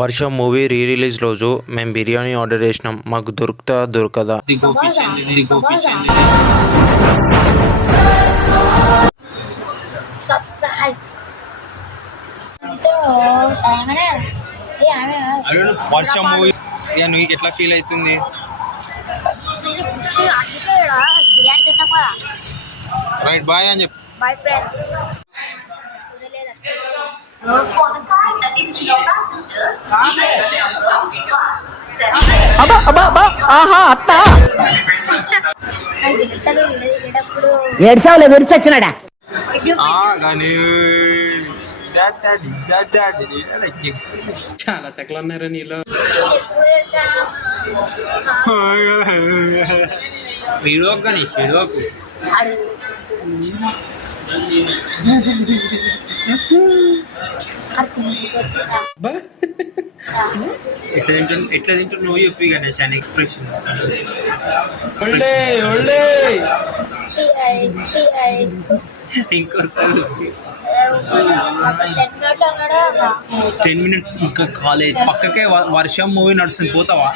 వర్షం movie release రోజు మేము బిర్యానీ ఆర్డర్ చేసినాం. మాకు దొరకదా వర్షం మూవీ నీకు ఎట్లా ఫీల్ అవుతుంది? రైట్ బాయ్ అని చెప్పి బాయ్ ఫ్రెండ్స్. ఏడ్చావులే విడిచొచ్చినాడా చాలా సెకలు ఉన్నారా నీలో. వీడియోకు కానీ వీడియోకు ఎట్లా తింటు నువ్వు చెప్పి గణేష్ అని ఎక్స్ప్రెషన్ ఇంకోసారి 10 minutes ఇంకా కాలేజ్ పక్కకే వర్షం మూవీ నడుస్తుంది, పోతావా?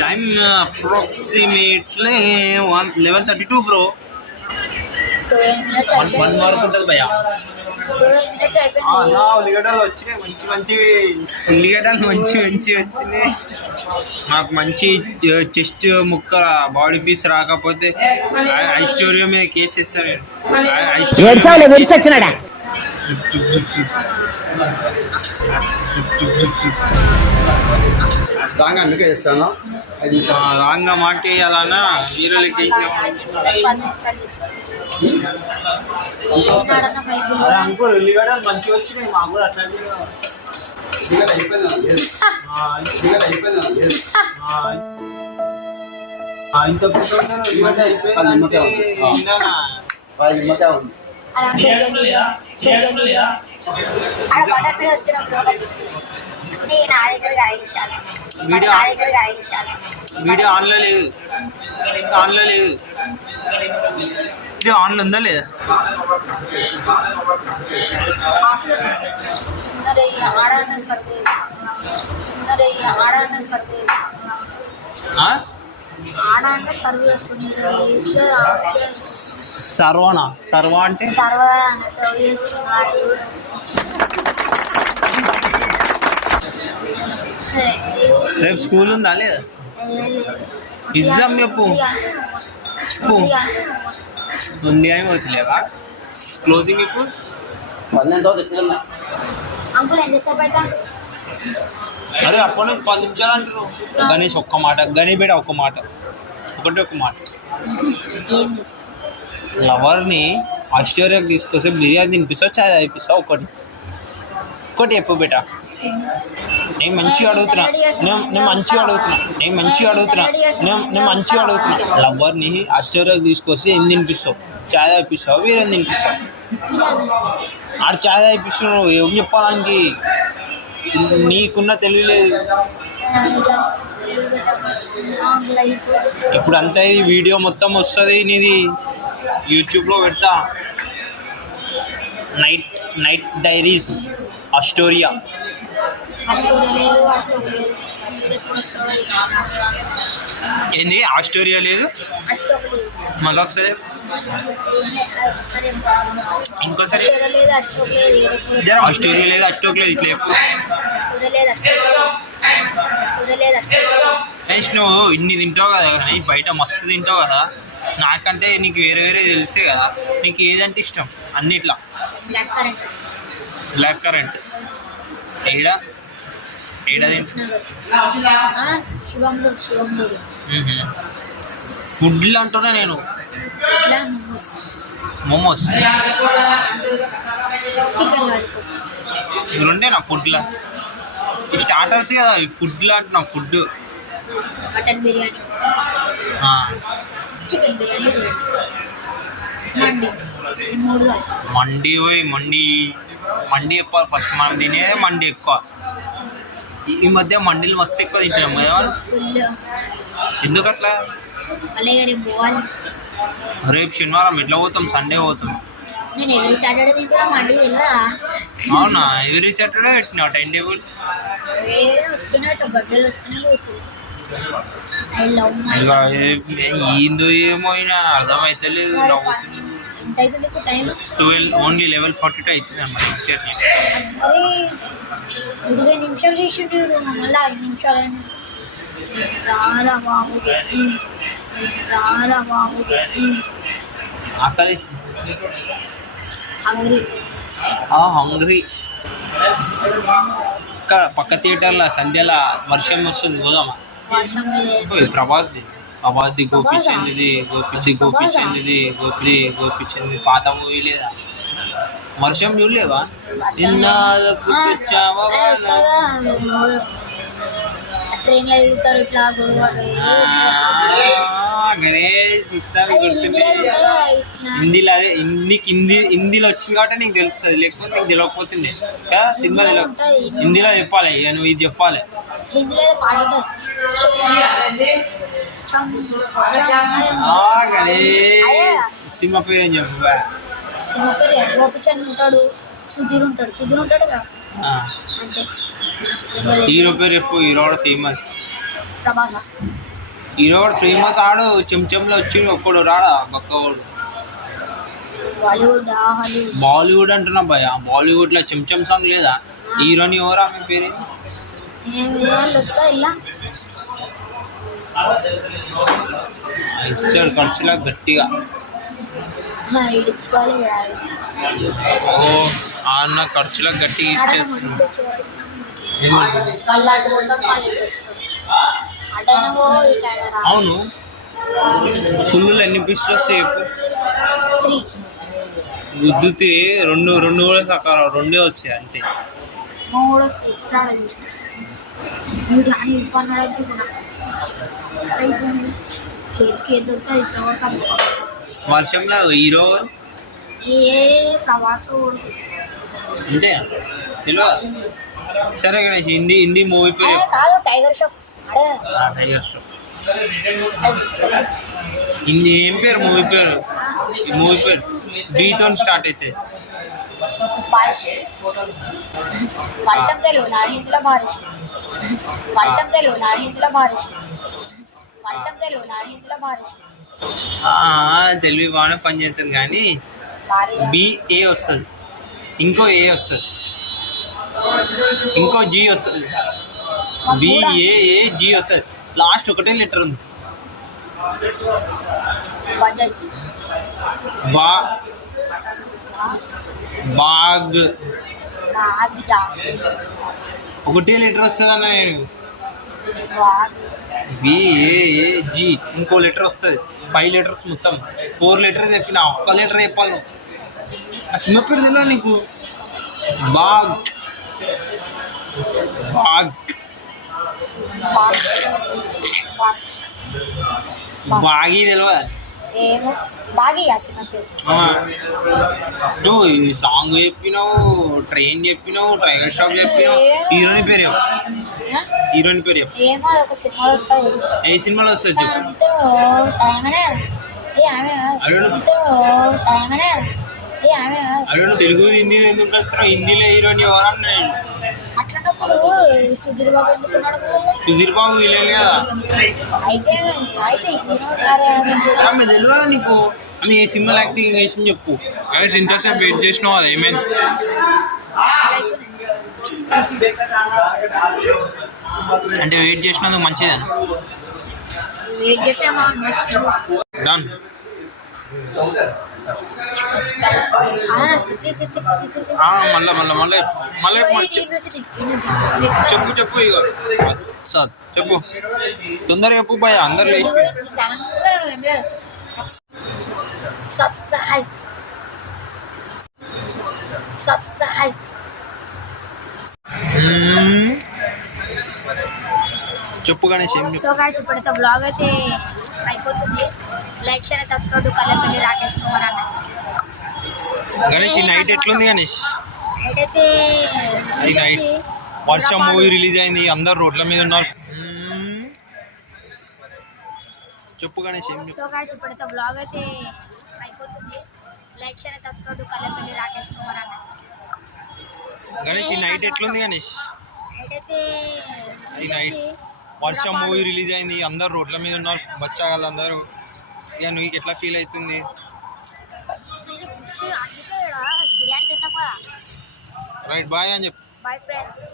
Time approximately 11:32 bro. 1 వరకు ఉంటుంది భయ్యా. ఉల్లిగడ్డలు వచ్చినాయి, మంచి ఉల్లిగడ్డలు మంచి వచ్చినాయి. నాకు మంచి చెస్ట్ ముక్క బాడీ పీస్ రాకపోతే ఐస్టోరియా మీద కేసు ఇస్తాను. అందుకే ఇస్తాను. రాంగా మాకేయాలన్నా హీరోలకి అంకుల్ ఉల్లిగడ్డలు మంచిగా వచ్చినాయి. మాకు కూడా అట్లాంటివి వీడియో ఆన్లో లేదు. వీడియో ఆన్లో ఉందా లేదా? సర్వా అంటే రేపు స్కూల్ ఉందా లేదా? ఎగ్జామ్ చెప్పు ఉంది అని వదిలేవా? క్లోజింగ్ ఇప్పుడు అరే అప్పుడు 10 నిమిషాలు అంటారు. గణేష్ ఒక్క మాట, గణేష్ బేట ఒక్క మాట. లవర్ని ఆస్ట్రేలియాకి తీసుకొస్తే బిర్యానీ తినిపిస్తావు, చాయ్ తాగిపిస్తావు? ఒకటి చెప్పు బేట. నేను మంచిగా అడుగుతున్నా. లవర్ని ఆస్ట్రేలియాకి తీసుకొస్తే ఏం తినిపిస్తావు? చాయ్ తాగిపిస్తావు, బిర్యానీ తినిపిస్తావు? ఆడ చాయ్ తాగిపిస్తున్నావు, ఏం చెప్పడానికి? నీకున్న తెలియలేదు. ఇప్పుడు అంతా ఇది వీడియో మొత్తం వస్తుంది నీది, యూట్యూబ్లో పెడతా. Night diaries Australia. ఏంది ఆస్ట్రేలియా లేదు? మళ్ళీ ఒకసారి ఇంకోసారి ఆస్ట్రేలియా లేదు, అస్టోక్ లేదు, ఇట్లా నెక్స్ట్ నువ్వు ఇన్ని తింటావు కదా, కానీ బయట మస్తు తింటావు కదా. నాకంటే నీకు వేరే తెలిసే కదా. నీకు ఏదంటే ఇష్టం అన్నిట్లా? బ్లాక్ కరెంట్ ఏడా ఫుడ్లు అంటున్నా నేను. మోమోస్ ఇవి రెండేనా ఫుడ్లా? స్టార్టర్స్ కదా ఫుడ్లు అంటున్నా. Food mutton biryani, chicken biryani, మండి ఎక్కువ. ఫస్ట్ మనం తినేది మండి ఎక్కువ. ఈ మధ్య మండీలు మస్తు ఎక్కువ తింటున్నాం కదా. ఎందుకు అట్లా? రేపు శనివారం ఎట్లా పోతాం? సండే పోతాం. నేను ఎవరి సాటర్డే తింటున్నా మండి తెలియదా? అవునా? ఎవరి సాటర్డే పెట్టినావు టైం టేబుల్? వస్తున్నాయి బర్త్డేలు వస్తున్నాయి పోతుంది. ఐ లవ్ మై ఏందో ఏమో అయినా అర్థమైతలేదు. నవ్వుతుంది. ఎంత అవుతుంది ఇప్పుడు టైం? 12 11:42 అవుతుంది అన్నమాట. ఇచ్చేట్లేదు. అరే 20 నిమిషాలు చేసిండు మళ్ళీ 5 నిమిషాలు అయింది. రారా బాబు గట్టి, రారా బాబు గట్టి. ఆకలి. హంగ్రీ. హంగ్రీ. ఇక్కడ పక్క థియేటర్లో సంధ్యలో వర్షం వస్తుంది పోదామా? వర్షం ప్రభాస్ది గోపిచంద్ది గోపిచంద్ది పాత మూవీ లేదా? వర్షం చూడలేవా? ట్రైన్ లో దిగుతారు ఇట్లా హిందీలో అదే హిందీలో వచ్చింది కాబట్టి నీకు తెలుస్తుంది, లేకపోతే నీకు తెలియకపోతుండే కదా. సినిమా హిందీలో చెప్పాలి. ఇక నువ్వు ఇది చెప్పాలి. హిందీలో పాట ఉంటుంది. సినిమా పేరు ఏం చెప్పు. సినిమా పేరు గోపిచంద్ ఉంటాడు, సుధీర్ ఉంటాడు కదా అంతే. హీరో పేరు చెప్పు. హీరో కూడా ఫేమస్. ప్రభాస్. హీరో కూడా ఫేమస్. ఆడు చెంచంలో వచ్చి ఒక్కడు రాడా బక్కవాడు. బాలీవుడ్ అంటున్నా భయ. బాలీవుడ్ లో చెంచం సాంగ్ లేదా? హీరోని ఎవరా? ఆమె పేరు ఇస్తాడు ఖర్చులా గట్టిగా. ఓ అన్న ఖర్చులా గట్టిగా ఇచ్చేస్తుంది. అవును, ఫుల్ ఎన్ని పీసులు వస్తాయి చెప్పు? గుద్దుతే రెండు కూడా సకాలం 2 వస్తాయి అంతే. వర్షంలో హీరో ప్రభాస్ అంటే తెలియదు. సరే గణేష్, హిందీ మూవీ పేరు కాదు. టైగర్ ష్రాఫ్. టైగర్ ష్రాఫ్. హిందీ ఏం పేరు మూవీ పేరు? మూవీ పేరు డీతో స్టార్ట్ అయితే. వర్షం తెలుగు నా హిందీలో బారిష్. వర్షం తెలుగు నా హిందీలో బారిష్. వర్షం తెలుగు నా హిందీలో బారిష్. తెలుగు బాగానే పనిచేస్తుంది కానీ బిఏ వస్తుంది, ఇంకో ఏ వస్తుంది, ఇంకో జీ వస్తుంది. బిఏఏజీ వస్తుంది. లాస్ట్ ఒకటే లెటర్ ఉంది. బాగ్ ఒకటే లెటర్ వస్తుంది అన్న. నేను బిఏఏజీ ఇంకో లెటర్ వస్తుంది. 5 లెటర్స్ మొత్తం 4 లెటర్స్ చెప్పిన. ఒక్క లెటర్ చెప్పాలి నువ్వు. ఆ సినిమా పేరు తెలియదు నీకు? బాగ్ బాగ్ బాగి తెలియదు. నువ్వు సాంగ్ చెప్పినావు, ట్రైన్ చెప్పినావు, టైగర్ ష్రాఫ్ చెప్పినావు. హీరోని పేరు చెప్పు. హీరోని పేరు చెప్పు. ఏ సినిమాలో వస్తుంది? అడుగు. తెలుగు హిందీ ఎందుకు కలుపుతున్నావు? హిందీలో హీరోని ఎవరన్నా? అట్లాంటప్పుడు సుధీర్ బాబు ఎందుకున్నాడు? సుధీర్ బాబు వీళ్ళే కదా. అయితే ఆమె తెలియదా నీకు? ఆమె ఏ సినిమాలో యాక్టింగ్ చేసింది చెప్పు. అదే ఇంతసేపు వెయిట్ చేసినావు. అది ఏమైంది? అంటే వెయిట్ చేసినందుకు మంచిదే. డన్. మళ్ళీ చెప్పు ఇక సార్ చెప్పు. తొందరగా చెప్పు భయ. అందరు లేచి చెప్పు గణేష్. సో గైస్ ఇప్పుడైతే బ్లాగ్ అయితే అయిపోతుంది. Like share subscribe Kallepalli Rakesh Kumar అన్న. గణేష్ ఈ నైట్ ఎట్లుంది గణేష్? నైట్ అయితే ఈ నైట్ వర్షం మూవీ రిలీజ్ అయింది. అందరు రోడ్ల మీద ఉన్నారు. చెప్పు గణేష్. సో గైస్ ఇప్పుడైతే బ్లాగ్ అయితే అయిపోతుంది. Like share subscribe Kallepalli Rakesh Kumar అన్న. గణేష్ ఈ నైట్ ఎట్లుంది గణేష్? అయితే ఈ నైట్ వర్షం మూవీ రిలీజ్ అయింది, అందరు రోడ్ల మీద ఉన్నారు బచ్చాగాళ్ళు అందరూ. ఇక నీకు ఎట్లా ఫీల్ అవుతుంది? అందుకే బిర్యానీ తిన్నాం కదా. రైట్ బాయ్ అని చెప్పు. Bye friends.